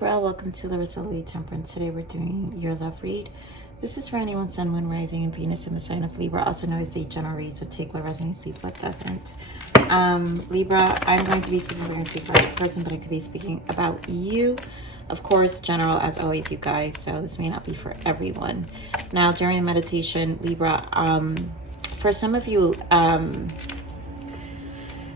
Libra, welcome to Libralovetarot Temperance. Today we're doing your love read. This is for anyone Sun, Moon, Rising, and Venus in the sign of Libra, also known as a general read, so take what resonates, leave what doesn't. Libra, I'm going to be speaking, we're going to speak about a person, but I could be speaking about you. Of course, general as always, you guys, so this may not be for everyone. Now, during the meditation, Libra, for some of you,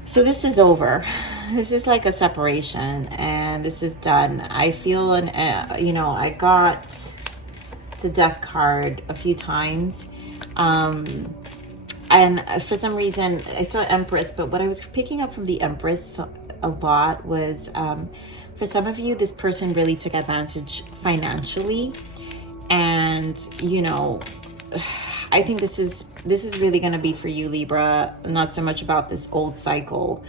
so this is over. This is like a separation and this is done. I feel, I got the death card a few times. And for some reason I saw Empress, but what I was picking up from the Empress a lot was, for some of you, this person really took advantage financially. And, I think this is really going to be for you, Libra, not so much about this old cycle.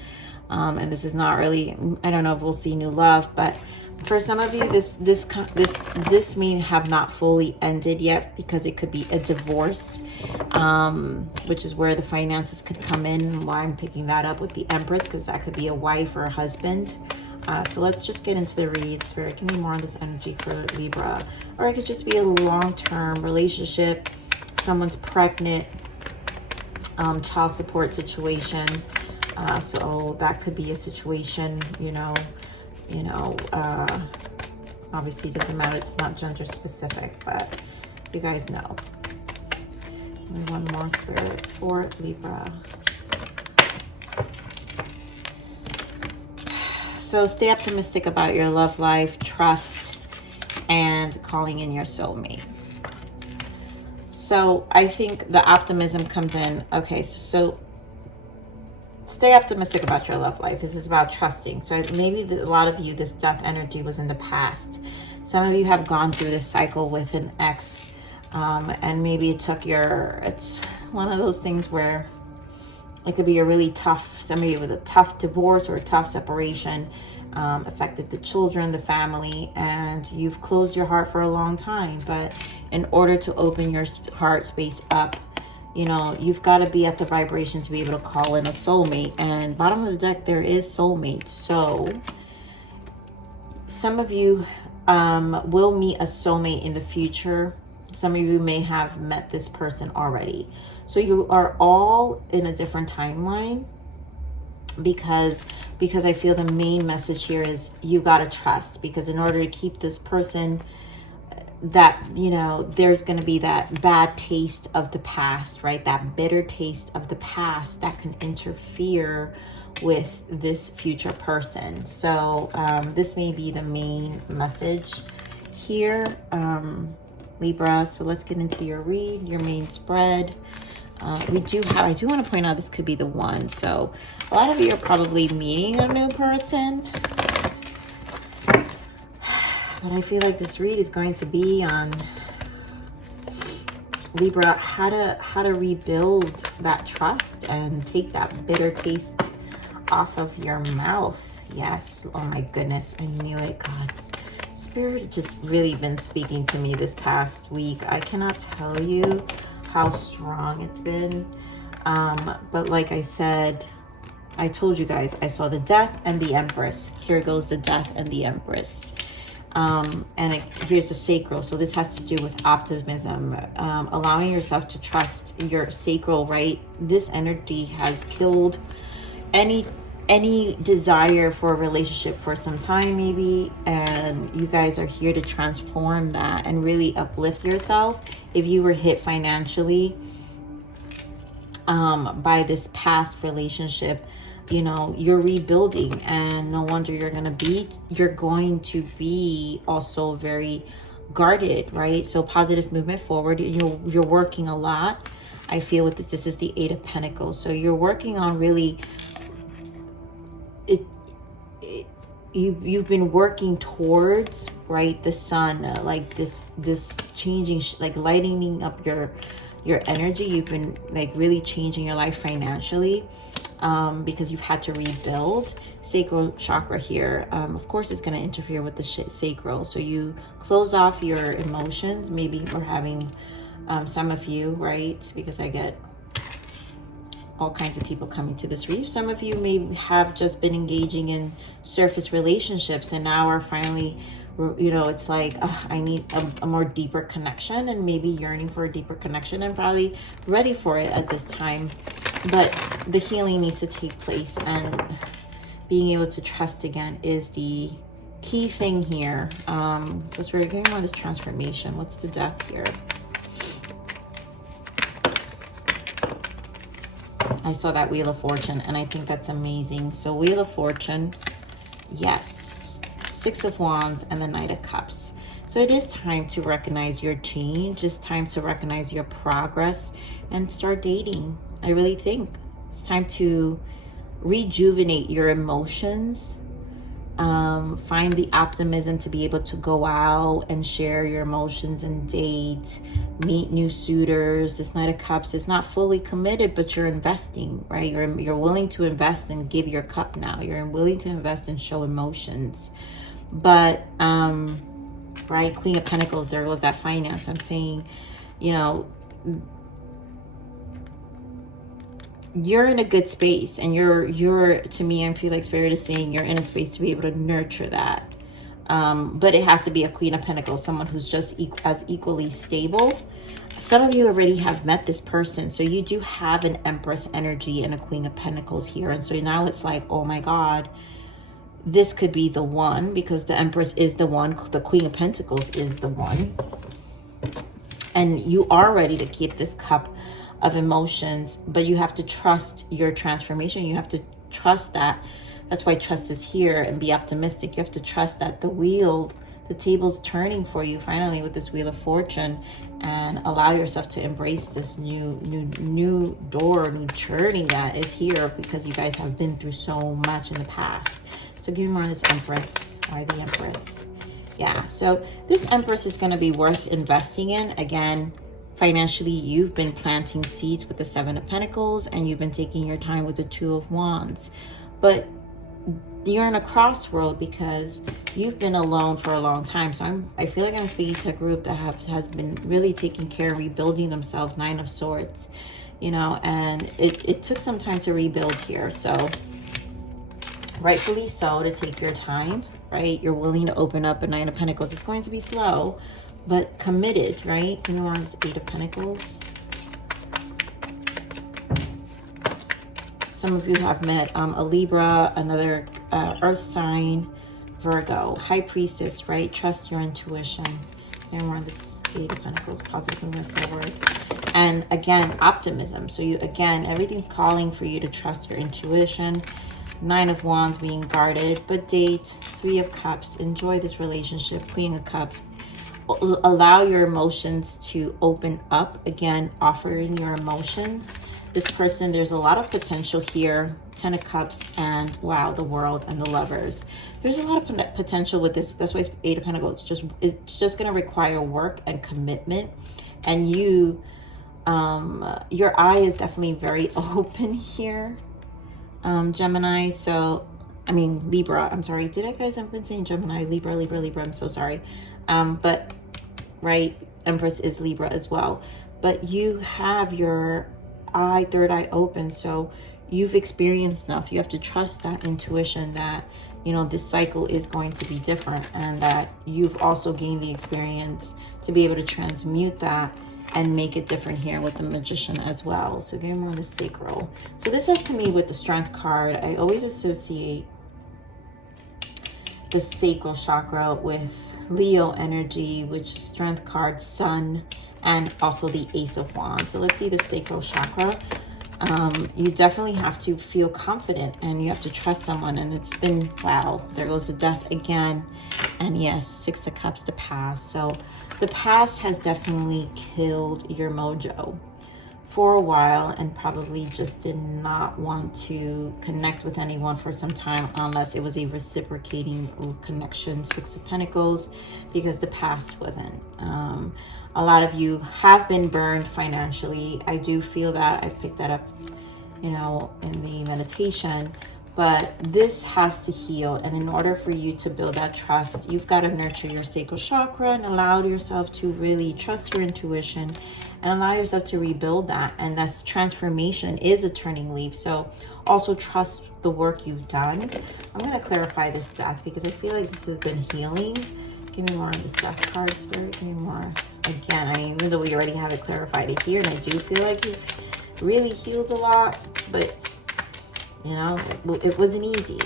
And this is not really, I don't know if we'll see new love, but for some of you, this may have not fully ended yet, because it could be a divorce, which is where the finances could come in. Why I'm picking that up with the Empress, because that could be a wife or a husband. So let's just get into the read. Spirit, give me more on this energy for Libra. Or it could just be a long-term relationship. Someone's pregnant, child support situation. So that could be a situation, obviously it doesn't matter. It's not gender specific, but you guys know. One more, Spirit, for Libra. So stay optimistic about your love life, trust, and calling in your soulmate. So I think the optimism comes in. Okay, so stay optimistic about your love life. This is about trusting. So maybe a lot of you, this death energy was in the past. Some of you have gone through this cycle with an ex, and maybe it's one of those things where it could be a really tough, some of you, it was a tough divorce or a tough separation, affected the children, the family, and you've closed your heart for a long time. But in order to open your heart space up, you've got to be at the vibration to be able to call in a soulmate. And bottom of the deck, there is soulmate. So some of you will meet a soulmate in the future. Some of you may have met this person already. So you are all in a different timeline, because I feel the main message here is you got to trust, because in order to keep this person, that there's going to be that bad taste of the past, right? That bitter taste of the past that can interfere with this future person. So this may be the main message here, Libra. So let's get into your read, your main spread. I do want to point out, this could be the one. So a lot of you are probably meeting a new person, but I feel like this read is going to be on, Libra, how to rebuild that trust and take that bitter taste off of your mouth. Yes. Oh my goodness. I knew it. God's Spirit just really been speaking to me this past week. I cannot tell you how strong it's been. But like I said, I told you guys, I saw the Death and the Empress. Here goes the Death and the Empress. Here's the sacral. So this has to do with optimism, allowing yourself to trust your sacral, right? This energy has killed any desire for a relationship for some time, maybe, and you guys are here to transform that and really uplift yourself. If you were hit financially by this past relationship, you're rebuilding, and no wonder you're going to be also very guarded, right? So positive movement forward. You're working a lot. I feel with this is the Eight of Pentacles. So you're working on really, you've been working towards, right, the sun, like this changing, like lightening up your energy. You've been like really changing your life financially, because you've had to rebuild. Sacral chakra here, of course, it's going to interfere with the sacral. So you close off your emotions. Maybe we're having some of you, right, because I get all kinds of people coming to this reef. Some of you may have just been engaging in surface relationships and now are finally you know, it's like, I need a more deeper connection, and maybe yearning for a deeper connection and probably ready for it at this time. But the healing needs to take place, and being able to trust again is the key thing here. So we're getting on this transformation. What's the Death here? I saw that Wheel of Fortune, and I think that's amazing. So Wheel of Fortune, yes. 6 of Wands and the Knight of Cups. So it is time to recognize your change. It's time to recognize your progress and start dating. I really think it's time to rejuvenate your emotions. Find the optimism to be able to go out and share your emotions and date, meet new suitors. This Knight of Cups is not fully committed, but you're investing, right? You're willing to invest and give your cup now. You're willing to invest and show emotions. But right, Queen of Pentacles, there goes that finance. I'm saying, you know, you're in a good space, and you're to me, I feel like Spirit is saying you're in a space to be able to nurture that. But it has to be a Queen of Pentacles, someone who's just as equally stable. Some of you already have met this person, so you do have an Empress energy and a Queen of Pentacles here. And so now it's like, oh my God, this could be the one, because the Empress is the one, the Queen of Pentacles is the one. And you are ready to keep this cup of emotions, but you have to trust your transformation. You have to trust that. That's why trust is here, and be optimistic. You have to trust that the table's turning for you finally with this Wheel of Fortune, and allow yourself to embrace this new door, new journey that is here, because you guys have been through so much in the past. So give me more of this Empress. Why the Empress? Yeah, so this Empress is going to be worth investing in. Again, financially, you've been planting seeds with the 7 of Pentacles, and you've been taking your time with the 2 of Wands. But you're in a crossroad because you've been alone for a long time. So I feel like I'm speaking to a group that has been really taking care, rebuilding themselves. 9 of Swords, you know, and it took some time to rebuild here. So rightfully so, to take your time, right? You're willing to open up a 9 of Pentacles. It's going to be slow, but committed, right? You know, on this 8 of Pentacles. Some of you have met a Libra, another earth sign, Virgo, High Priestess, right? Trust your intuition. And we're on this 8 of Pentacles, positive movement forward. And again, optimism. So you, again, everything's calling for you to trust your intuition. 9 of Wands, being guarded, but date. 3 of Cups, enjoy this relationship. Queen of Cups, allow your emotions to open up. Again, offering your emotions. This person, there's a lot of potential here. 10 of Cups, and wow, the World and the Lovers. There's a lot of potential with this. That's why it's 8 of Pentacles. It's just going to require work and commitment. And you, your eye is definitely very open here, Gemini. So, I mean, Libra. I'm sorry. Did I guys? I've been saying Gemini, Libra. I'm so sorry. But right, Empress is Libra as well. But you have your eye, third eye open, so you've experienced enough. You have to trust that intuition that, you know, this cycle is going to be different, and that you've also gained the experience to be able to transmute that and make it different here with the Magician as well. So give me more of the Sacral. So this has to me with the Strength card. I always associate the sacral chakra with Leo energy, which is Strength card, Sun, and also the Ace of Wands. So let's see the sacral chakra. You definitely have to feel confident, and you have to trust someone. And it's been, wow, there goes the Death again. And yes, 6 of Cups, the past. So the past has definitely killed your mojo for a while, and probably just did not want to connect with anyone for some time unless it was a reciprocating connection. 6 of Pentacles, because the past wasn't. A lot of you have been burned financially. I do feel that. I've picked that up, you know, in the meditation. But this has to heal. And in order for you to build that trust, you've got to nurture your sacral chakra and allow yourself to really trust your intuition and allow yourself to rebuild that. And that's transformation is a turning leaf. So also trust the work you've done. I'm going to clarify this Death because I feel like this has been healing. Give me more on this death card, Spirit. Give me more. Again, I mean, even though we already have it clarified it here, and I do feel like you've really healed a lot, but, you know, it wasn't easy.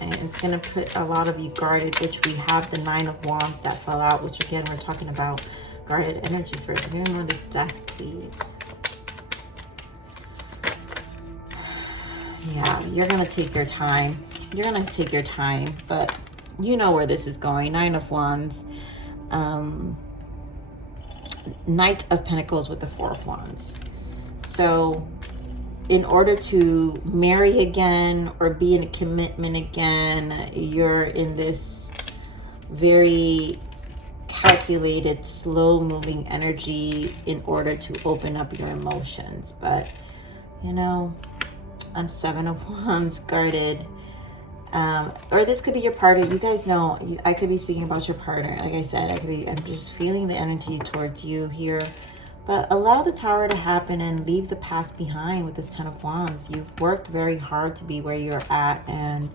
And it's going to put a lot of you guarded, which we have the 9 of Wands that fell out, which, again, we're talking about guarded energy, Spirit. Give me more of this death, please. Yeah, you're going to take your time. You're going to take your time, but you know where this is going. 9 of Wands. Knight of Pentacles with the 4 of Wands. So in order to marry again or be in a commitment again, you're in this very calculated, slow-moving energy in order to open up your emotions. But, you know, I'm 7 of Wands, guarded. Or this could be your partner. You guys know, I could be speaking about your partner. Like I said, I'm just feeling the energy towards you here. But allow the Tower to happen and leave the past behind with this 10 of Wands. You've worked very hard to be where you're at. And,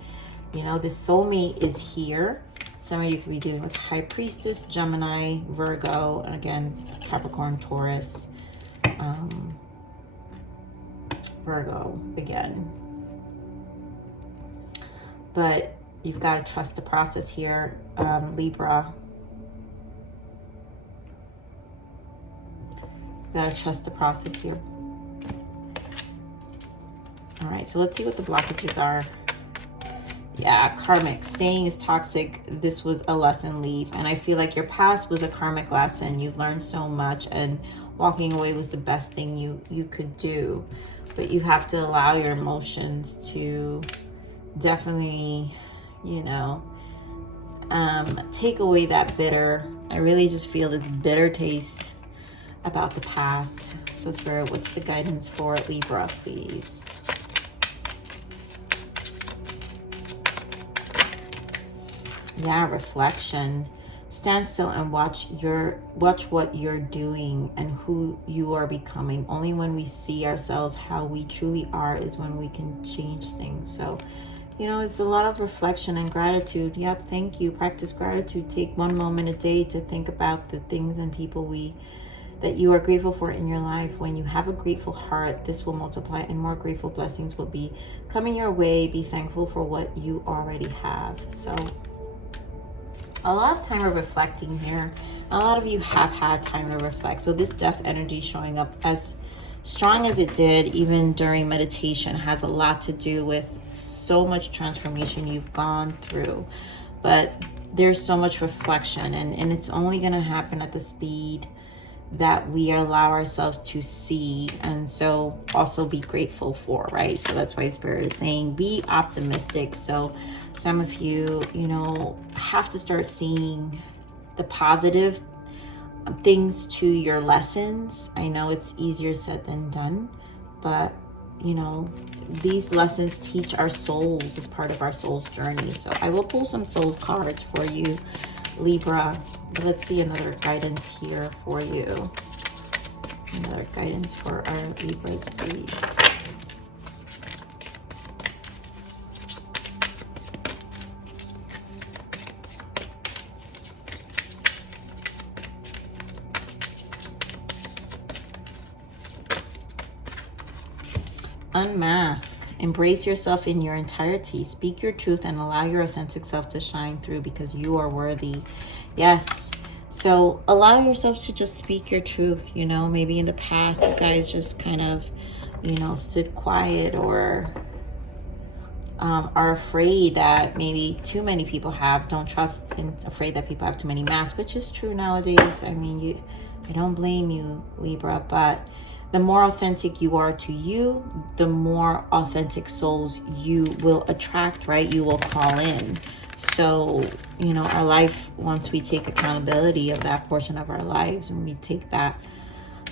you know, this soulmate is here. Some of you could be dealing with High Priestess, Gemini, Virgo, and again, Capricorn, Taurus, Virgo again. But you've got to trust the process here, Libra. You've got to trust the process here. All right, so let's see what the blockages are. Yeah, karmic. Staying is toxic. This was a lesson, leave. And I feel like your past was a karmic lesson. You've learned so much, and walking away was the best thing you could do. But you have to allow your emotions to definitely, you know, take away that bitter. I really just feel this bitter taste about the past. So Spirit, what's the guidance for Libra, please? Yeah, reflection. Stand still and watch what you're doing and who you are becoming. Only when we see ourselves how we truly are is when we can change things. So, you know, it's a lot of reflection and gratitude. Yep, thank you. Practice gratitude. Take one moment a day to think about the things and people that you are grateful for in your life. When you have a grateful heart, this will multiply and more grateful blessings will be coming your way. Be thankful for what you already have. So a lot of time of reflecting here. A lot of you have had time to reflect. So this death energy showing up as strong as it did, even during meditation, has a lot to do with so much transformation you've gone through. But there's so much reflection, and it's only going to happen at the speed that we allow ourselves to see, and so also be grateful for, right? So that's why Spirit is saying be optimistic. So some of you, you know, have to start seeing the positive things to your lessons. I know it's easier said than done, but you know, these lessons teach our souls as part of our soul's journey. So I will pull some souls cards for you, Libra. But let's see another guidance here for you. Another guidance for our Libras, please. Unmask. Embrace yourself in your entirety. Speak your truth and allow your authentic self to shine through, because you are worthy. Yes. So allow yourself to just speak your truth. You know, maybe in the past you guys just kind of, you know, stood quiet, or are afraid that maybe too many people don't trust and afraid that people have too many masks, which is true nowadays. I mean, I don't blame you, Libra, but the more authentic you are to you, the more authentic souls you will attract, right? You will call in. So, you know, our life, once we take accountability of that portion of our lives, and we take that,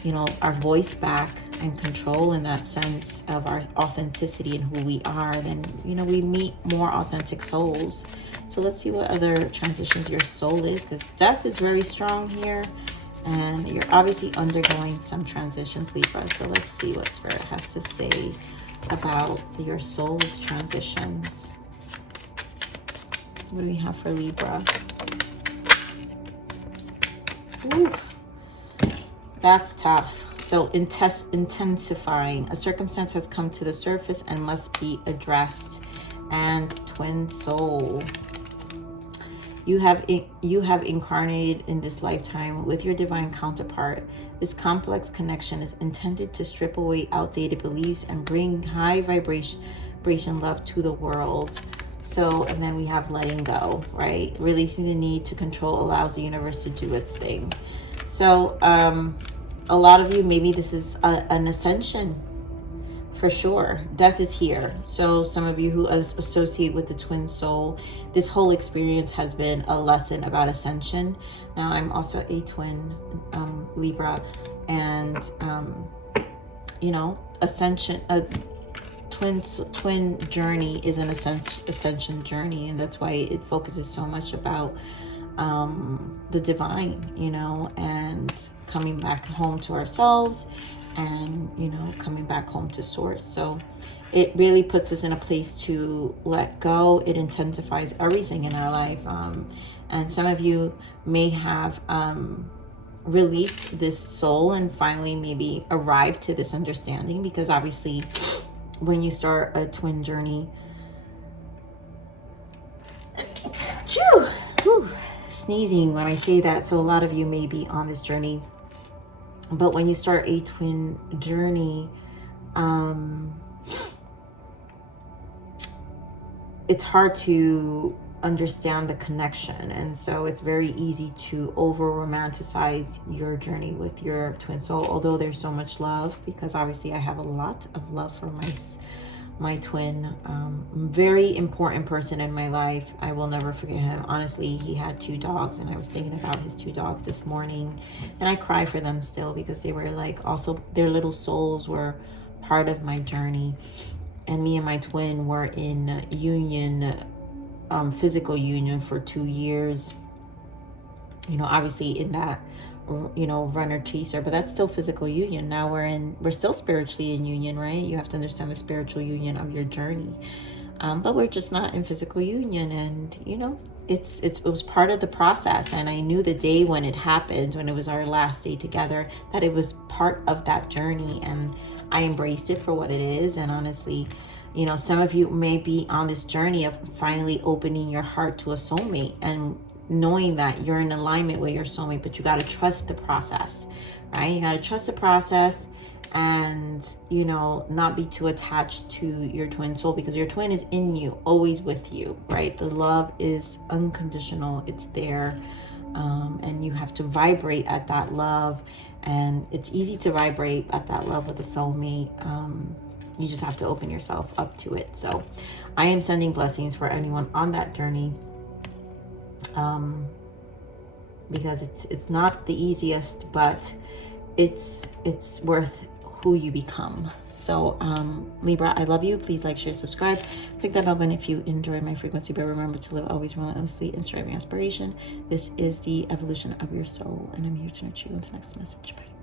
you know, our voice back and control in that sense of our authenticity and who we are, then, you know, we meet more authentic souls. So let's see what other transitions your soul is, because death is very strong here. And you're obviously undergoing some transitions, Libra. So let's see what Spirit has to say about your soul's transitions. What do we have for Libra? Oof. That's tough. So intensifying. A circumstance has come to the surface and must be addressed. And twin soul. You have incarnated in this lifetime with your divine counterpart. This complex connection is intended to strip away outdated beliefs and bring high vibration love to the world. So, and then we have letting go, right? Releasing the need to control allows the universe to do its thing. So, a lot of you, maybe this is an ascension. For sure. Death is here. So some of you who associate with the twin soul, this whole experience has been a lesson about ascension. Now, I'm also a twin Libra, and you know, ascension, twin journey is an ascension journey, and that's why it focuses so much about the divine, you know, and coming back home to ourselves, and, you know, coming back home to source. So it really puts us in a place to let go. It intensifies everything in our life. And some of you may have released this soul and finally maybe arrived to this understanding, because obviously when you start a twin journey, sneezing when I say that. So a lot of you may be on this journey. But when you start a twin journey, it's hard to understand the connection. And so it's very easy to over-romanticize your journey with your twin soul, although there's so much love, because obviously I have a lot of love for my twin, very important person in my life. I will never forget him. Honestly, he had 2 dogs, and I was thinking about his 2 dogs this morning, and I cry for them still, because they were like, also their little souls were part of my journey. And me and my twin were in union, physical union for 2 years, you know, obviously in that, you know, runner chaser, but that's still physical union. Now we're still spiritually in union, right? You have to understand the spiritual union of your journey, but we're just not in physical union. And you know, it was part of the process, and I knew the day when it happened, when it was our last day together, that it was part of that journey, and I embraced it for what it is. And honestly, you know, some of you may be on this journey of finally opening your heart to a soulmate, and knowing that you're in alignment with your soulmate, but you got to trust the process, right? You got to trust the process, and, you know, not be too attached to your twin soul, because your twin is in you, always with you, right? The love is unconditional. It's there. And you have to vibrate at that love, and it's easy to vibrate at that love with a soulmate. You just have to open yourself up to it. So I am sending blessings for anyone on that journey, because it's not the easiest, but it's worth who you become. So Libra, I love you. Please like, share, subscribe, click that bell button if you enjoyed my frequency. But remember to live always relentlessly in striving aspiration. This is the evolution of your soul, and I'm here to nurture you. Until next message. Bye.